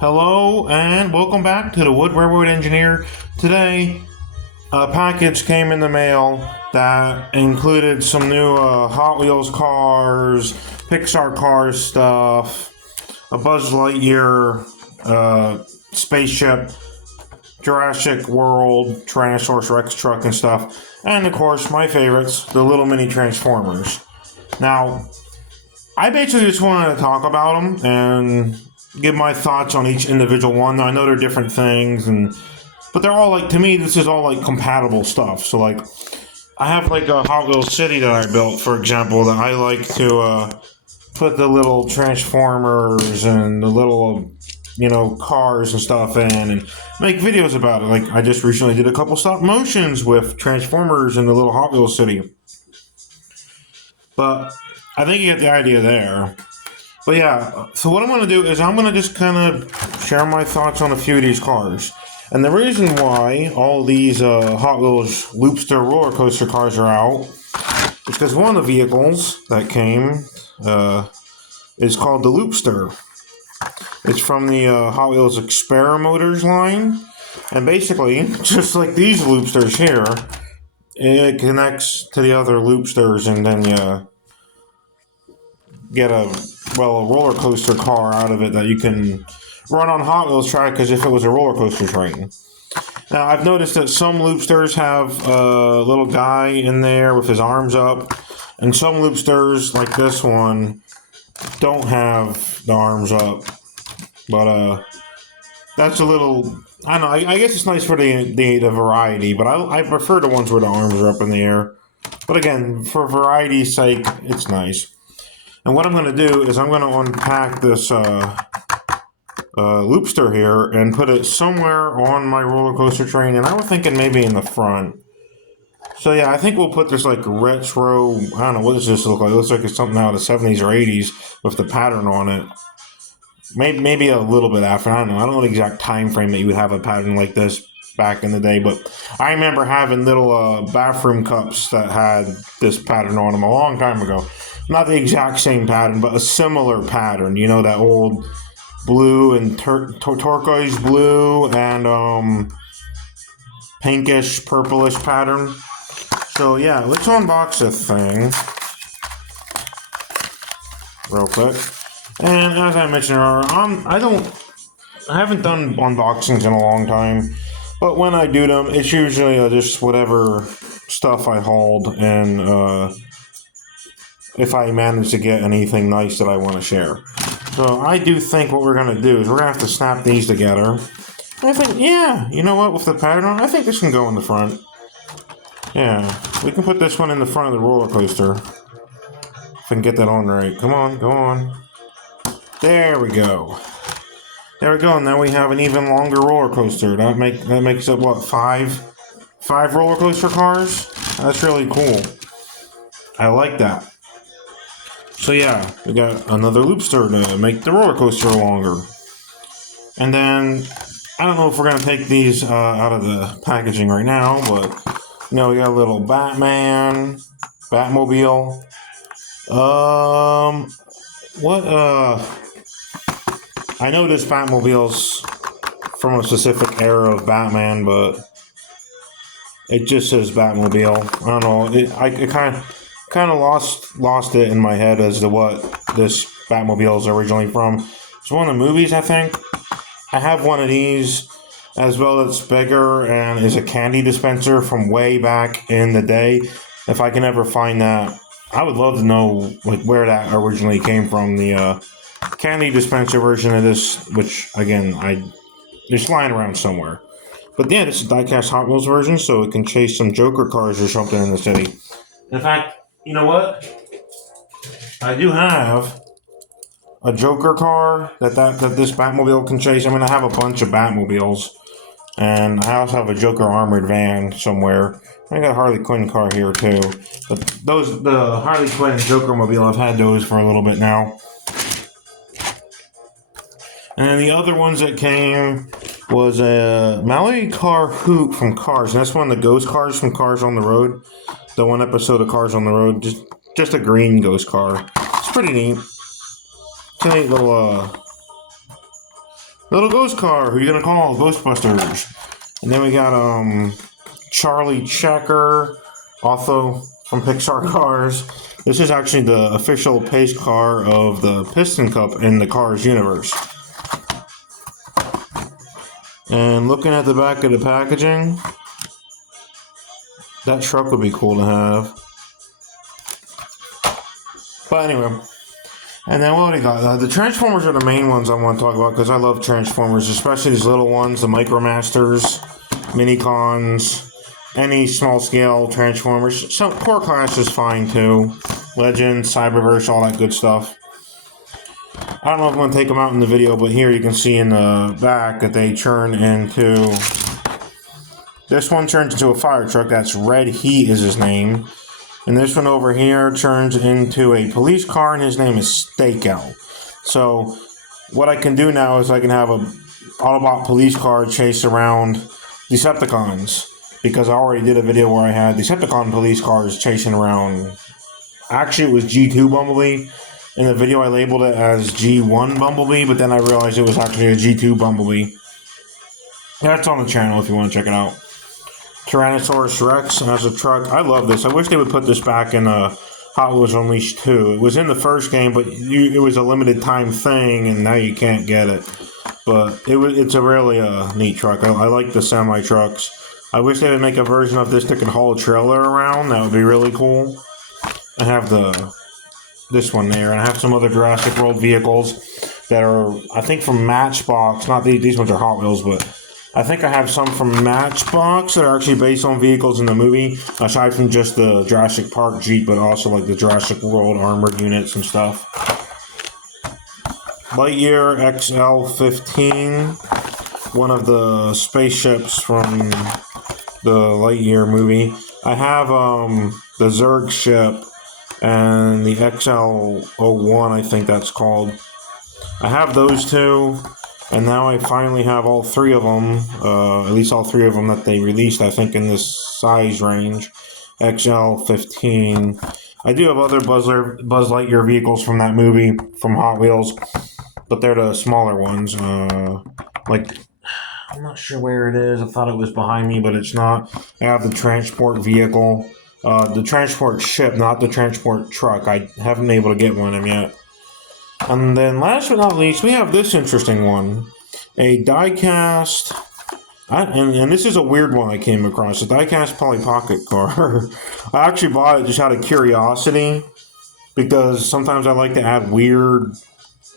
Hello and welcome back to the Wood Railroad Engineer. Today, a package came in the mail that included some new Hot Wheels cars, Pixar cars stuff, a Buzz Lightyear spaceship, Jurassic World, Tyrannosaurus Rex truck and stuff, and of course my favorites, the little mini Transformers. Now, I basically just wanted to talk about them and give my thoughts on each individual one. I know they're different things, but they're all to me, this is all compatible stuff. So I have a Hot Wheels City that I built, for example, that I like to put the little Transformers and the little cars and stuff in and make videos about it. I just recently did a couple stop motions with Transformers in the little Hot Wheels City. But I think you get the idea there. But yeah, so what I'm going to do is I'm going to just kind of share my thoughts on a few of these cars. And the reason why all these Hot Wheels Loopster roller coaster cars are out is because one of the vehicles that came is called the Loopster. It's from the Hot Wheels Experimotors line. And basically, just like these Loopsters here, it connects to the other Loopsters and then you get a roller coaster car out of it that you can run on Hot Wheels track as if it was a roller coaster train. Now, I've noticed that some Loopsters have a little guy in there with his arms up, and some Loopsters, like this one, don't have the arms up. But that's a little, I don't know, I guess it's nice for the variety, but I prefer the ones where the arms are up in the air. But again, for variety's sake, it's nice. And what I'm going to do is I'm going to unpack this Loopster here and put it somewhere on my roller coaster train. And I was thinking maybe in the front. So yeah, I think we'll put this retro, I don't know, what does this look like? It looks like it's something out of the 70s or 80s with the pattern on it. Maybe a little bit after, I don't know the exact time frame that you would have a pattern like this back in the day, but I remember having little bathroom cups that had this pattern on them a long time ago. Not the exact same pattern, but a similar pattern. You know, that old blue and turquoise blue and pinkish, purplish pattern. So yeah, let's unbox this thing real quick. And as I mentioned earlier, I haven't done unboxings in a long time. But when I do them, it's usually just whatever stuff I hauled and if I manage to get anything nice that I want to share. So I do think what we're going to do is we're going to have to snap these together. I think, yeah, you know what, with the pattern on, I think this can go in the front. Yeah, we can put this one in the front of the roller coaster. If I can get that on right. Come on, go on. There we go. There we go, and now we have an even longer roller coaster. That makes up, what, five roller coaster cars? That's really cool. I like that. So yeah, we got another Loopster to make the roller coaster longer. And then, I don't know if we're going to take these out of the packaging right now, but, we got a little Batmobile. I know this Batmobile's from a specific era of Batman, but it just says Batmobile. I don't know, it kind of lost it in my head as to what this Batmobile is originally from. It's one of the movies, I think. I have one of these as well that's bigger and is a candy dispenser from way back in the day. If I can ever find that, I would love to know where that originally came from. The candy dispenser version of this, which again, it's lying around somewhere. But yeah, this is Diecast Hot Wheels version, so it can chase some Joker cars or something in the city. In fact, you know what? I do have a Joker car that this Batmobile can chase. I mean, I have a bunch of Batmobiles, and I also have a Joker armored van somewhere. I got a Harley Quinn car here too. But the Harley Quinn and Joker mobile, I've had those for a little bit now. And the other ones that came was a Mallory car hoop from Cars. And that's one of the ghost cars from Cars on the Road. The one episode of Cars on the Road. Just a green ghost car. It's pretty neat. It's a neat little Little ghost car. Who are you gonna call? Ghostbusters. And then we got Charlie Checker, also from Pixar Cars. This is actually the official pace car of the Piston Cup in the Cars universe. And looking at the back of the packaging, that truck would be cool to have. But anyway, and then what do we got? The Transformers are the main ones I want to talk about because I love Transformers, especially these little ones, the Micromasters, Minicons, any small scale Transformers. Some core class is fine too. Legends, Cyberverse, all that good stuff. I don't know if I'm going to take them out in the video, but here you can see in the back that they turn into... This one turns into a fire truck. That's Red Heat is his name. And this one over here turns into a police car, and his name is Stakeout. So what I can do now is I can have a Autobot police car chase around Decepticons. Because I already did a video where I had Decepticon police cars chasing around. Actually, it was G2 Bumblebee. In the video, I labeled it as G1 Bumblebee, but then I realized it was actually a G2 Bumblebee. That's on the channel if you want to check it out. Tyrannosaurus Rex has a truck. I love this. I wish they would put this back in Hot Wheels Unleashed 2. It was in the first game, but it was a limited time thing, and now you can't get it. But it's a really neat truck. I like the semi-trucks. I wish they would make a version of this that could haul a trailer around. That would be really cool. I have this one there, and I have some other Jurassic World vehicles that are, I think, from Matchbox. Not these ones are Hot Wheels, but I think I have some from Matchbox that are actually based on vehicles in the movie, aside from just the Jurassic Park Jeep, but also like the Jurassic World armored units and stuff. Lightyear XL-15, one of the spaceships from the Lightyear movie. I have the Zurg ship and the XL-01, I think that's called. I have those two. And now I finally have all three of them, at least all three of them that they released, I think, in this size range, XL-15. I do have other Buzz Lightyear vehicles from that movie, from Hot Wheels, but they're the smaller ones. Like, I'm not sure where it is. I thought it was behind me, but it's not. I have the transport vehicle, the transport ship, not the transport truck. I haven't been able to get one of them yet. And then last but not least, we have this interesting one. A Diecast, and this is a weird one I came across, a Diecast Polly Pocket car. I actually bought it just out of curiosity, because sometimes I like to add weird,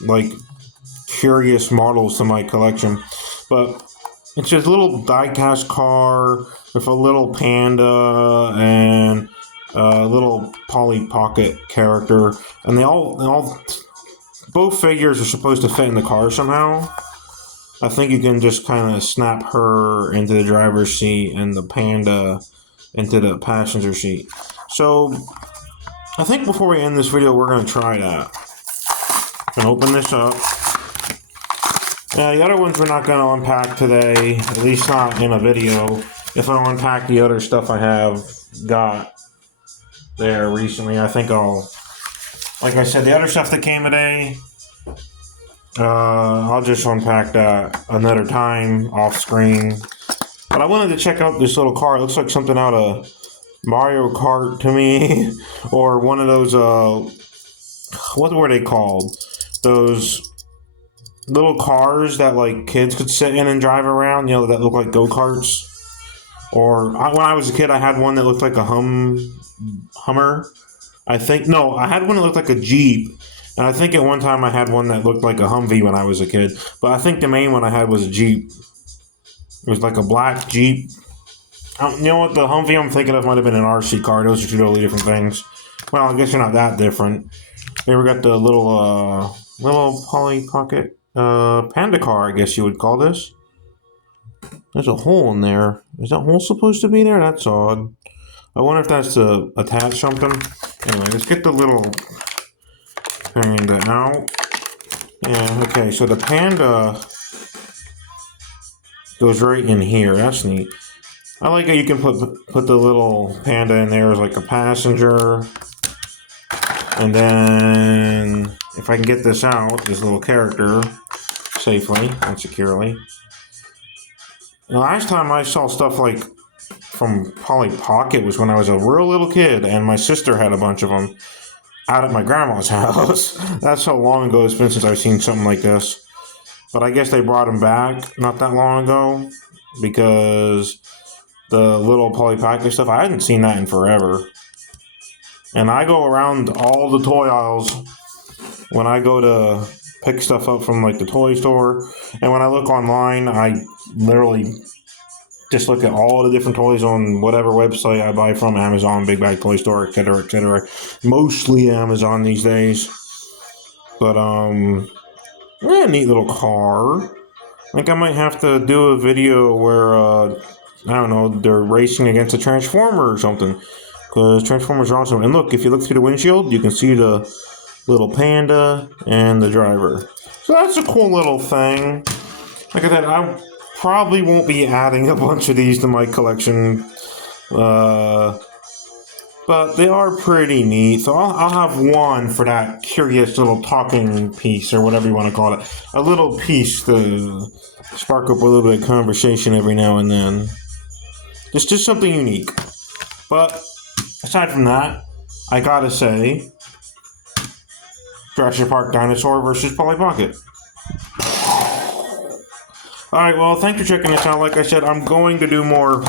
like, curious models to my collection. But it's just a little Diecast car with a little panda and a little Polly Pocket character. And they all both figures are supposed to fit in the car somehow. I think you can just kind of snap her into the driver's seat and the panda into the passenger seat. So, I think before we end this video, we're going to try that. I'm going to open this up. The other ones we're not going to unpack today, at least not in a video. If I unpack the other stuff I have got there recently, I think I'll... Like I said, the other stuff that came today, I'll just unpack that another time off screen. But I wanted to check out this little car. It looks like something out of Mario Kart to me, or one of those, what were they called? Those little cars that like kids could sit in and drive around, you know, that look like go-karts. Or when I was a kid, I had one that looked like a Hummer. I had one that looked like a Jeep, and I think at one time I had one that looked like a Humvee when I was a kid, but I think the main one I had was a Jeep. It was like a black Jeep. You know what, the Humvee I'm thinking of might have been an RC car. Those are two totally different things. Well, I guess they're not that different. Here we got the little Polly Pocket panda car, I guess you would call this. There's a hole in there. Is that hole supposed to be there? That's odd. I wonder if that's to attach something. Anyway, let's get the little panda out. Yeah, okay, so the panda goes right in here. That's neat. I like how you can put the little panda in there as like a passenger. And then, if I can get this out, this little character, safely and securely. The last time I saw stuff like from Polly Pocket was when I was a real little kid, and my sister had a bunch of them out at my grandma's house. That's how long ago it's been since I've seen something like this. But I guess they brought them back not that long ago, because the little Polly Pocket stuff, I hadn't seen that in forever. And I go around all the toy aisles when I go to pick stuff up from like the toy store, and when I look online, I literally just look at all the different toys on whatever website I buy from, Amazon, Big Bag Toy Store, etc., etc. Mostly Amazon these days. But yeah, neat little car. I think I might have to do a video where I don't know, they're racing against a Transformer or something, because Transformers are awesome. And look, if you look through the windshield, you can see the little panda and the driver. So that's a cool little thing. Like I said, I probably won't be adding a bunch of these to my collection, but they are pretty neat. So I'll have one for that curious little talking piece, or whatever you want to call it. A little piece to spark up a little bit of conversation every now and then. Just something unique. But aside from that, I gotta say, Jurassic Park Dinosaur versus Polly Pocket. Alright, well, thanks for checking this out. Like I said, I'm going to do more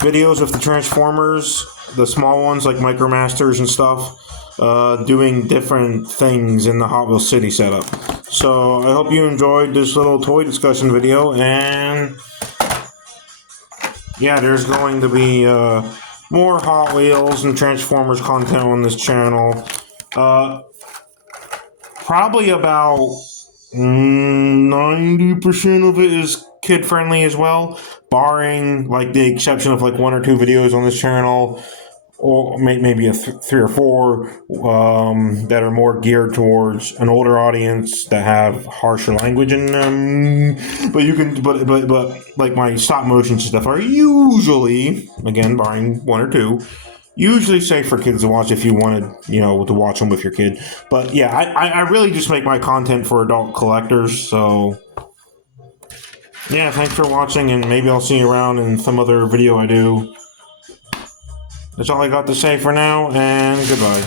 videos of the Transformers, the small ones like Micromasters and stuff, doing different things in the Hot Wheels City setup. So, I hope you enjoyed this little toy discussion video, and yeah, there's going to be more Hot Wheels and Transformers content on this channel. Probably about 90% of it is kid-friendly as well, barring like the exception of like 1 or 2 videos on this channel, or maybe 3 or 4 that are more geared towards an older audience that have harsher language in them. But you can, but like my stop motion stuff are usually, again barring 1 or 2. Usually safe for kids to watch if you wanted, you know, to watch them with your kid. But yeah, I really just make my content for adult collectors, so yeah, thanks for watching, and maybe I'll see you around in some other video I do. That's all I got to say for now, and goodbye.